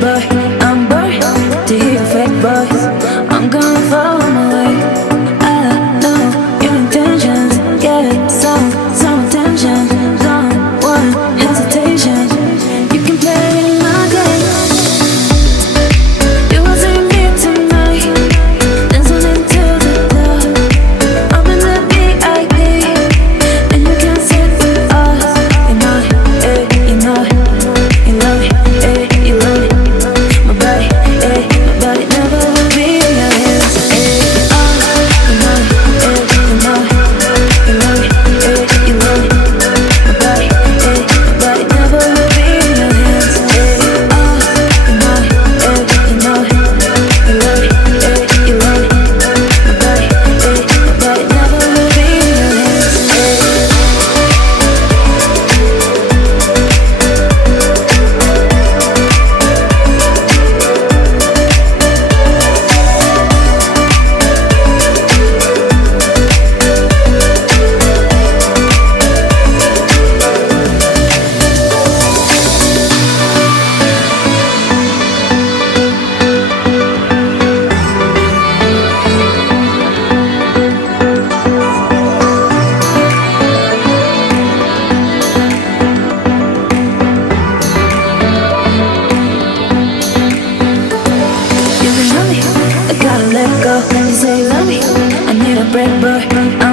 boy. I'm bored to hear your fake voice. I'm gonna follow my way. I know your intentions. Get some attention. Don't want hesitation. You can play my game. You will see me tonight, dancing into the club. I'm in the VIP, and you can sit with us. You know it, you know it, you love it, you love it. My body never will be in your hands. You know it, you know it, you love it, you love it. My body never will be in your hands. You know it, you know it, you love it, you love it. My body never will be in your hands. You can love me, I gotta let go. You say you love me, I need a break, boy.